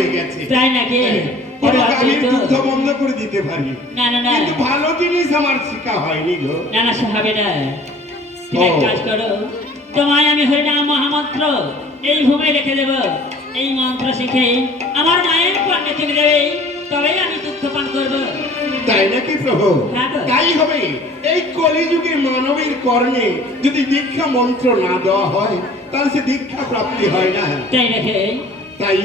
হয়ে গেছে। তাই নাকি? আমি দুধ বন্ধ করে দিতে পারি, না না না, কিন্তু ভালো জিনিস আমার শিখা হয়নি গো। না না, সে হবে না। তুমি এক কাজ করো, তোমায় আমি হরিনাম মহামন্ত্র এই ভূমে রেখে দেব। এই মন্ত্র শিখে আমার মায়ের কর্ণে তুমি দেবে, তবেই আমি দুধ পান করবো। তাই নাকি প্রভু? হ্যাঁ গো। তাই হবে। এই কলিযুগে মানবের কর্ণে যদি দীক্ষা মন্ত্র না দেওয়া হয়, তাহলে সে দীক্ষা প্রাপ্তি হয় না। তাই নাকি? তাই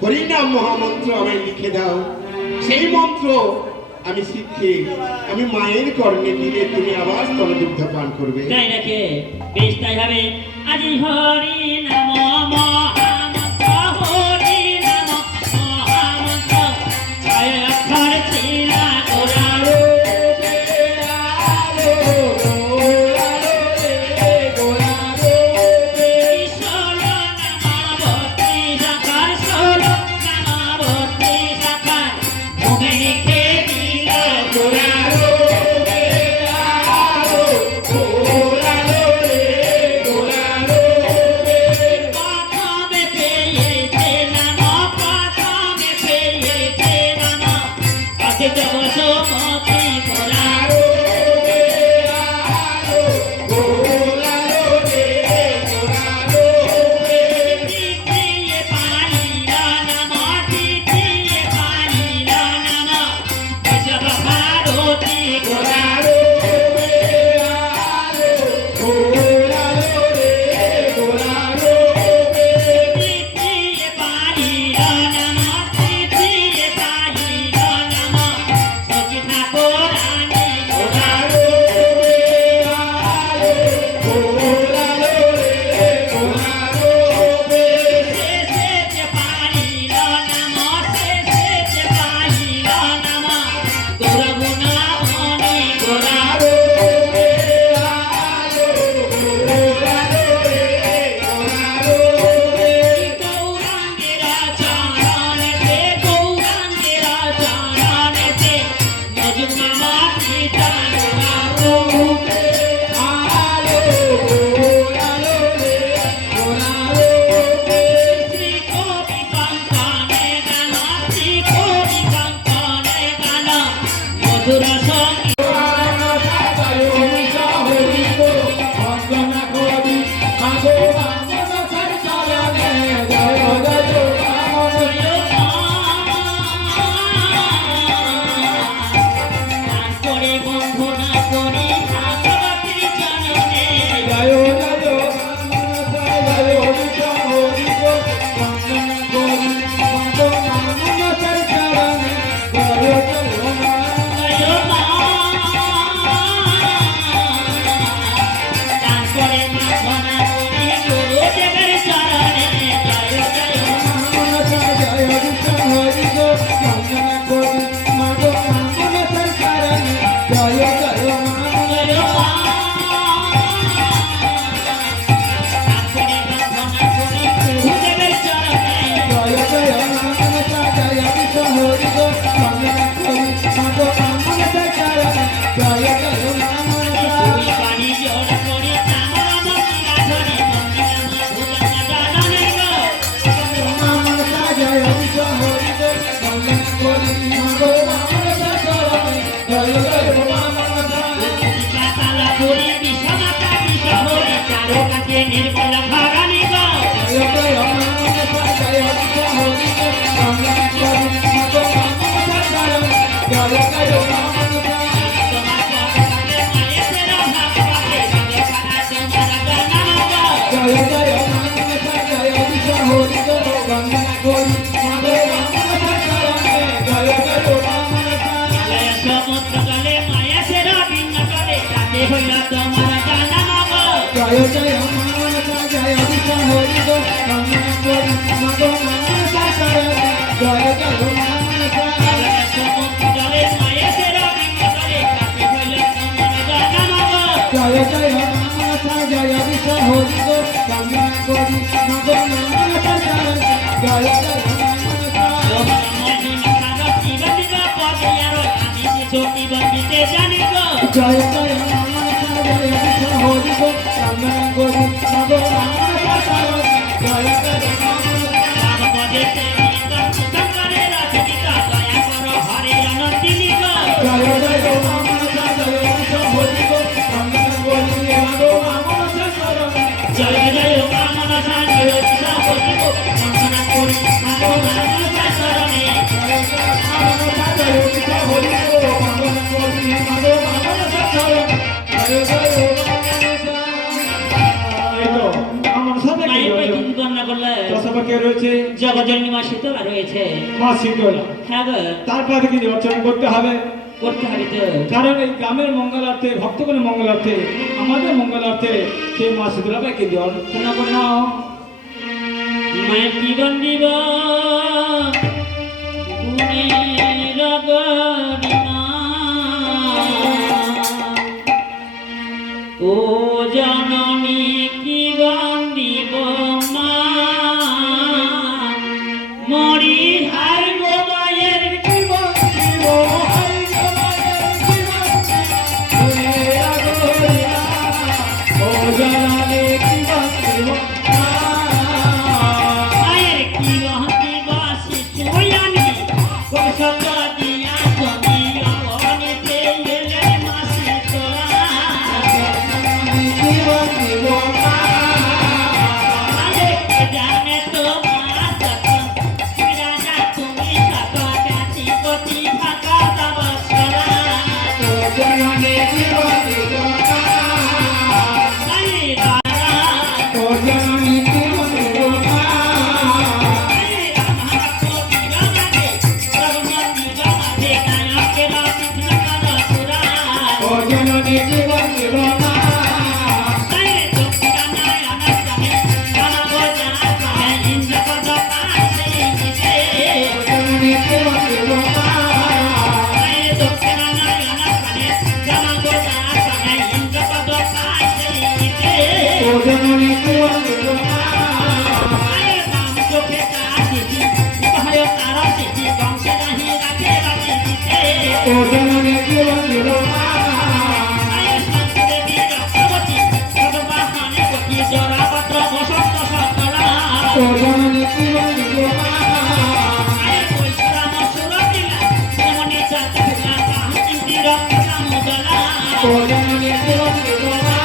হরিনাম মহামন্ত্র আমায় লিখে দাও। সেই মন্ত্র আমি শিখে আমি মায়ের কর্ণে দিলে তুমি আবার স্তনদুগ্ধ পান করবে। তাই নাকি? বেশ, তাই হবে। আজি হরি নাম মহামন্ত্র, হরি নাম মহামন্ত্র, ছয় অক্ষর ছিলা গোরা জয় কে রয়েছে? জগজননী মা শীতলা রয়েছে। মা শীতলা। হ্যাঁ গো, তারপরে কিন্তু অর্চনা করতে হবে, করতে হবে তো। কারণ এই গ্রামের মঙ্গলার্থে, ভক্তগণের মঙ্গলার্থে, আমাদের মঙ্গলার্থে সেই মা শীতলাকে কিন্তু অর্চনা করে নাও। মায়ের জীবন দিব গুণের গরিমা, ও জননী জীবন দিব মা, মরি হার গো মায়ের জীবন দিব, হার গো মায়ের জীবন ও জননী জীবন দিব মা। মায়ের কি গহতি বাসি তুয়ানি কসত দিয়া তুমি অবনীতে এলে মাসি তোরা, জীবন দিব মা। মায়ের জানে তো মা তখন রাজা তুমি সত কাছি পতি ফাঁকা দাব ছড়া, ও জননী জীবন দিব মা। মায়ের দ্বারা ও জননী জীবন দিব মা। মায়ের আমার কবি রামাদে রঘুনন্দী রামাদে নায়কের চিত্রকর পুরা, ও জননী জীবন দিব মা। মায়ের দক্ষিণা নারায়ণ স্বামী রামগো যাত্রা ইন্দ্রপদ পাশে নিতে, ও জননী জীবন দিব মা। মায়ের দক্ষিণা নারায়ণ স্বামী রামগো যাত্রা ইন্দ্রপদ পাশে নিতে, ও জননী জীবন দিব মা। মায়ের নাম চোখে কাশিছি উপহার তারা সিদ্ধি বংশে নাহি রাখে রাখে দিতে, ও জননী জীবন দিব মা। মায়ের শান্তিদেবী রক্তবতী সর্ববাহনে কোটি জরাপত্র বসন্ত সতরা, ও জননী জীবন দিব মা। মায়ের বৈশ্রাম সুরতিলা যেমনি চাঁদ ফুলা কাহিনী রক্তরাম জলা, ও জননী জীবন দিব মা।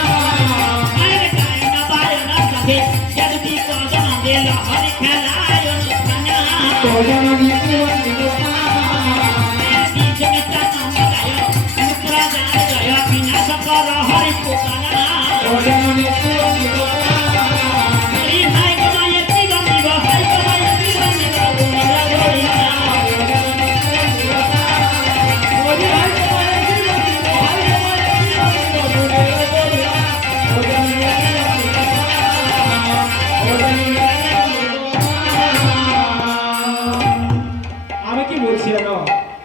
মায়ের গায়ন বায়ন সাথে যাদুকি কদম দে লহরি খেলায় অনুষ্ঠানা, ও জননী জীবন দিব মা। মায়ের বীজমিতা নাম গায় মুকুরা যায় জয় বিনাশ কর হরি পুকারা, ও জননী জীবন দিব মা। হরি হায় গো মায়ের জীবন দিব, হায় গো মায়ের জীবন দিব গুণের গরিমা, আমি কি বলছি জানো,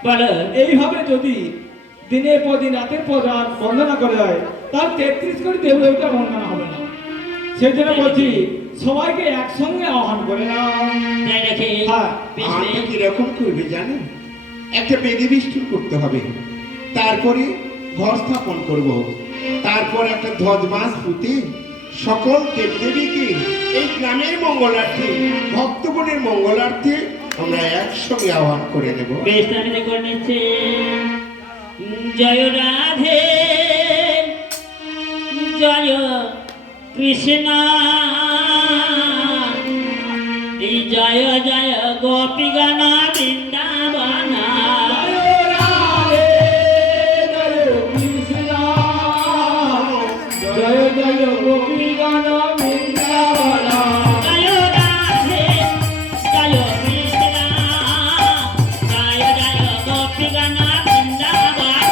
বলো এইভাবে যদি দিনের পর দিন রাতের পর রাত বন্দনা করে হয়, তার 33 কোটি দেবদেবতা বন্দনা হবে না। সেই জন্য বলছি সবাইকে একসঙ্গে আহ্বান করে নাও। তাই দেখে হ্যাঁ, আমরা কিরকম করবে জানেন? একটা বেদি বিষ্ঠুর করতে হবে, তারপরে ঘর স্থাপন করব, তারপর একটা ধ্বজবাস পুঁতে সকল দেবদেবীকে এই গ্রামের মঙ্গলার্থে, ভক্তগণের মঙ্গলার্থে আমরা একসঙ্গে আহ্বান করে নেব। বেশ তাহলে করে নিচ্ছে। জয় রাধে জয় কৃষ্ণ, এই জয় জয় গোপীগণ বৃন্দাবন, জয় রাধে জয় কৃষ্ণ, জয় জয় গোপীগণ বৃন্দাবন। জয় রাধে জয় কৃষ্ণ, জয় জয় গোপীগণ বৃন্দাবন,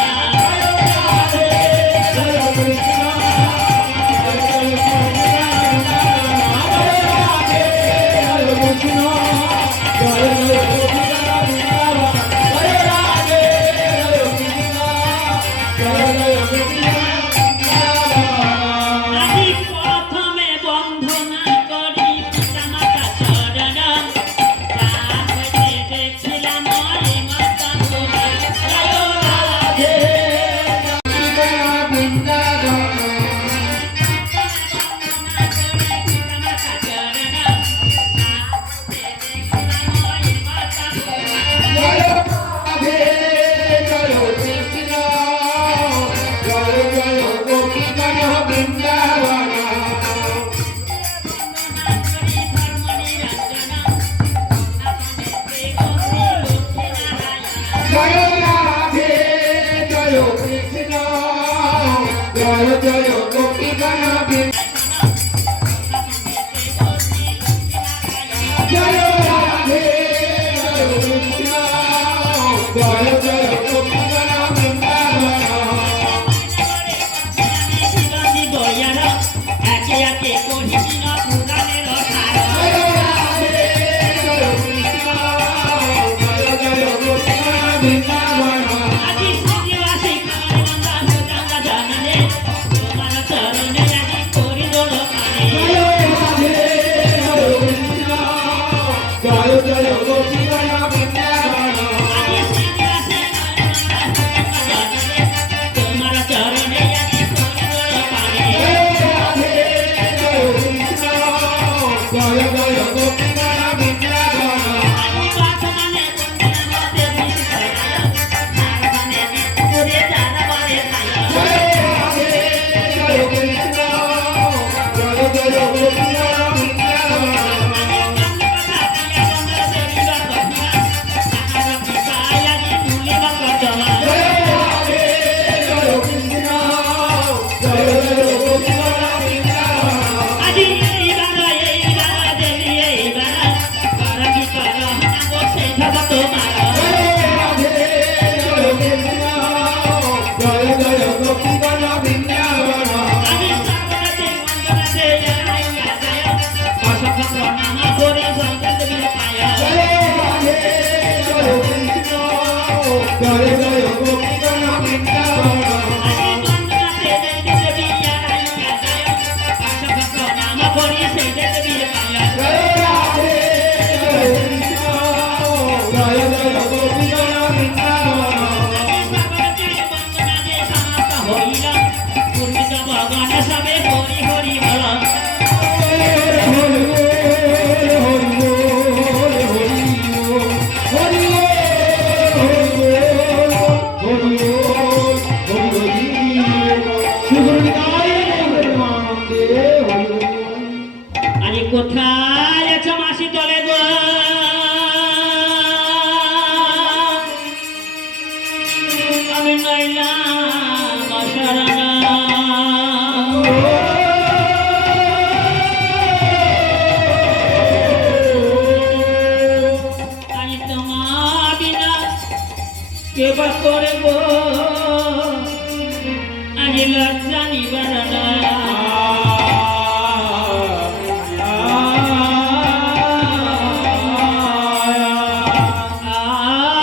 আদি প্রথমে বন্ধনা করি পিতামাতা চরণ, তারপরে দেখিলাম এই মাতা তোরা। জয় রাধে পিতামাতা চরণ, তারপরে দেখিলাম এই মাতা তোরা। জয় জয় জয় গোপীগণ বৃন্দাবন। চিরঞ্জীব বইয়ার একে একে কহিছিল পুরাণের সার। আজি শ্রীনিবাসী কালী গঙ্গা জানালে তোমার চরণে আজি করি দোল পানে। জয় জয় গোপীগণ বৃন্দাবন। আজি শ্রীনিবাসী কালী গঙ্গা জানালে তোমার চরণে আজি করি দোল পানে। জয় জয় গোপীগণ বৃন্দাবন। আজি বর্তমানে বন্দনামতে বিষ্ণু সারদানে পুরে জানবারে ছায়া। জয় কৃষ্ণ জয় জয় গোপীগণ বৃন্দাবন। জয় জয় গোপীগণ বৃন্দাবন। জয় জয় গোপীগণ বৃন্দাবন। জয় জয় গোপীগণ বৃন্দাবন। সবে হরি হরি বলা আরে কোথায় আছো মাসি তলে গো? আমি নইলাম অশরণ। আমি তোমার বিনা কে বা করে গো? আজ লজ্জা নিবারণ।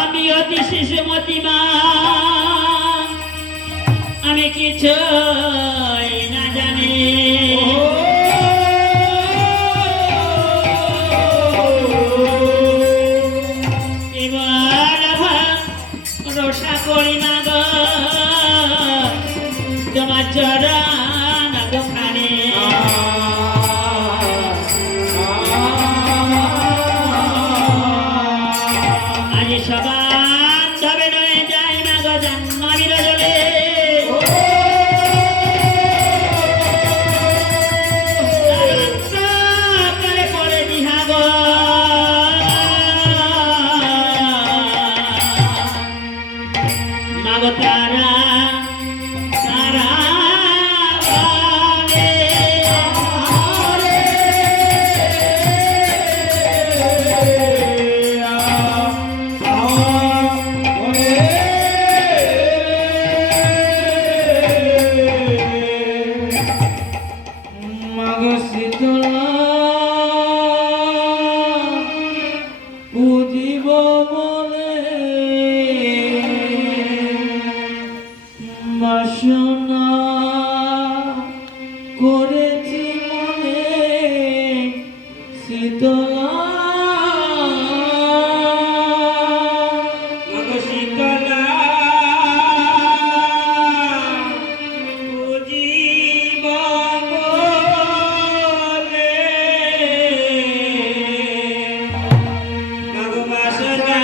আমি অতি শিশুমতি মা, আমি কিছু না জানি। এবার রসা করি না গো তোমার চরণ দোকানে। আজ সবার তবে নয়ে যায় না গো জন্মাবির জলে। করে পড়ে দিহা গো মাগো তারা তারা বলে। বুঝিব বলে বাসনা করেছি মনে শীতলা। মাগো শীতলা বুঝিব বলে মাগো বাসনা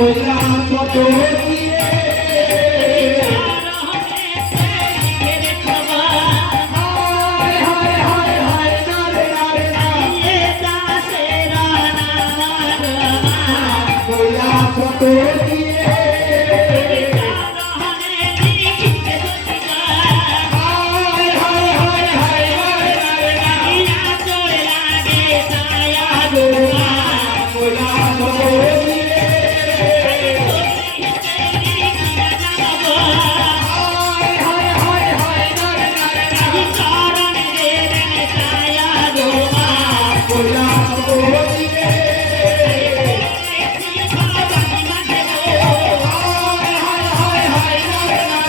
কইলা কত দিয়ে হায় হায় হায় হায় নারে নারে না কইলা কত দিয়ে হায় হায় হায় হায় নারে নারে না কইলা কত দিয়ে হায় হায় হায় হায় নারে নারে না কইলা কত দিয়ে হায় হায় হায় হায় নারে নারে না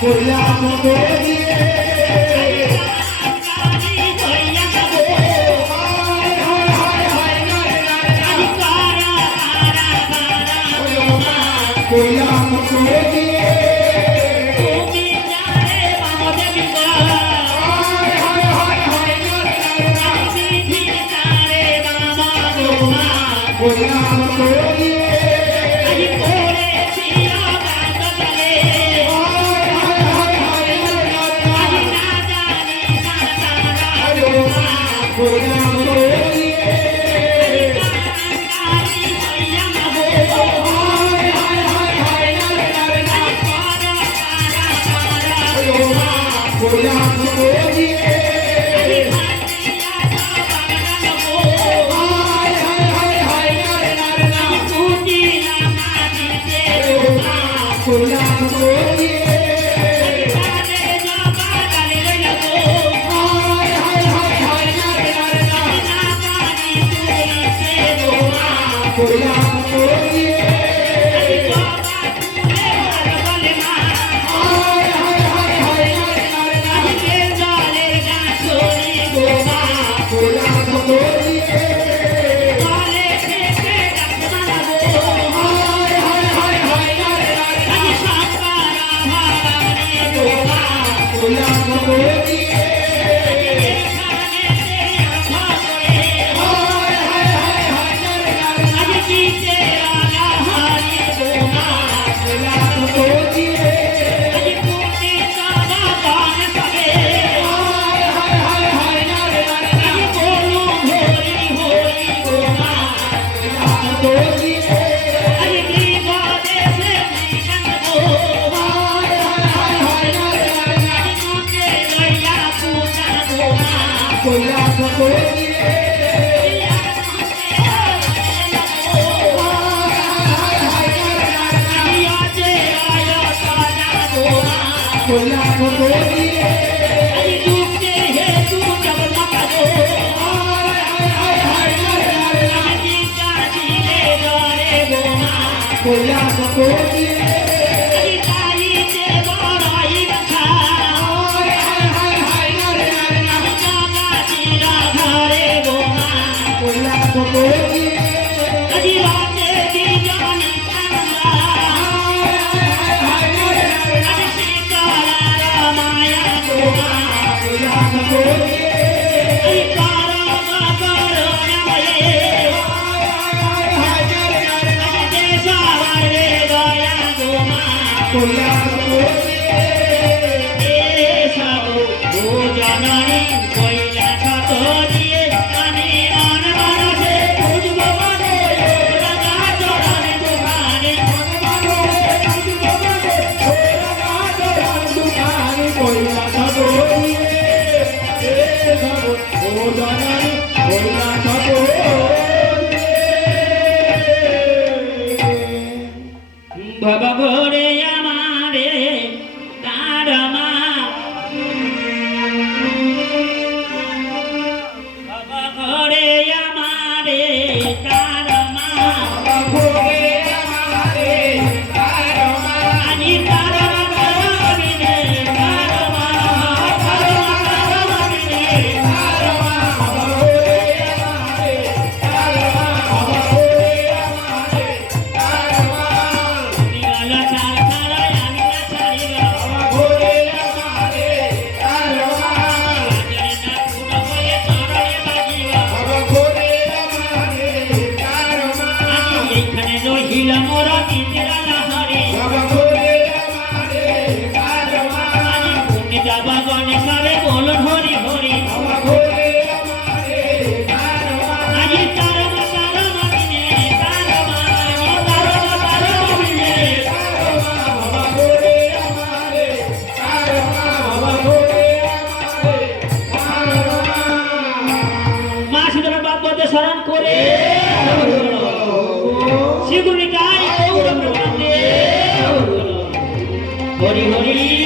কইলা কত দিয়ে হায় হায় হায় হায় নারে নারে না কইলা কত দিয়ে হায় হায় হায় হায় নারে নারে না কইলা কত দিয়ে হায় হায় হায় হায় নারে নারে না কইলা কত দিয়ে হায় হায় হায় হায় নারে নারে না কইলা কত দিয়ে হায় হায় হায় হায় নারে নারে না কইলা কত দিয়ে হায় হায় হায় হায় নারে নারে না কইলা কত দিয়ে হায় হায় হায় হায় নারে নারে না কইলা কত দিয়ে হায় হায় হায় হায় নারে নারে না কইলা কত দিয়ে হায় হায় হায় হায় নারে নারে না কইলা কত দিয়ে হায় হায় হায় হায় নারে নারে না কইলা কত দিয়ে হায় হায় হায় হায় নারে নারে না কইলা কত দিয়ে হায় হায় হায় নারে নারে না কইলা কত দিয়ে হায় হায় হায় নারে নারে না কইলা কত দিয়ে হায় হায় হায় হায় নারে নারে না কইলা কত দিয়ে হায় হায় হায় হায় নারে নারে না কইলা কত দিয়ে হায় হায় হায় নারে নারে না কইলা কত দিয়ে জননী কইলা কত দিয়ে আমি মন মানসে বুঝবো মানে রাজা চরণ দুখানে কইলা কত দিয়ে ও জানাই কইলা কত ভব ঘরে আমারে তার মা ভব ঘরে আমারে তার মা আজি তার মা বিনে তার মা নিরালা রহিলা মোরা নিতেরা লাহারে বাবা ঘরে আমারে কারমা আজি পুণ্যে যাবা গণেশারে বলুন হরি হরি বাবা ঘরে আমারে কারমা আজি তারমা তারমা মিলে তারমা আজি তারমা তারমা মিলে বাবা ঘরে আমারে কারমা বাবা ঘরে আমারে কারমা মা সুন্দর বাপকে স্মরণ করে শ্রীগুরু নিতাই গৌর ব্রহ্মাণ্ডে হরি হরি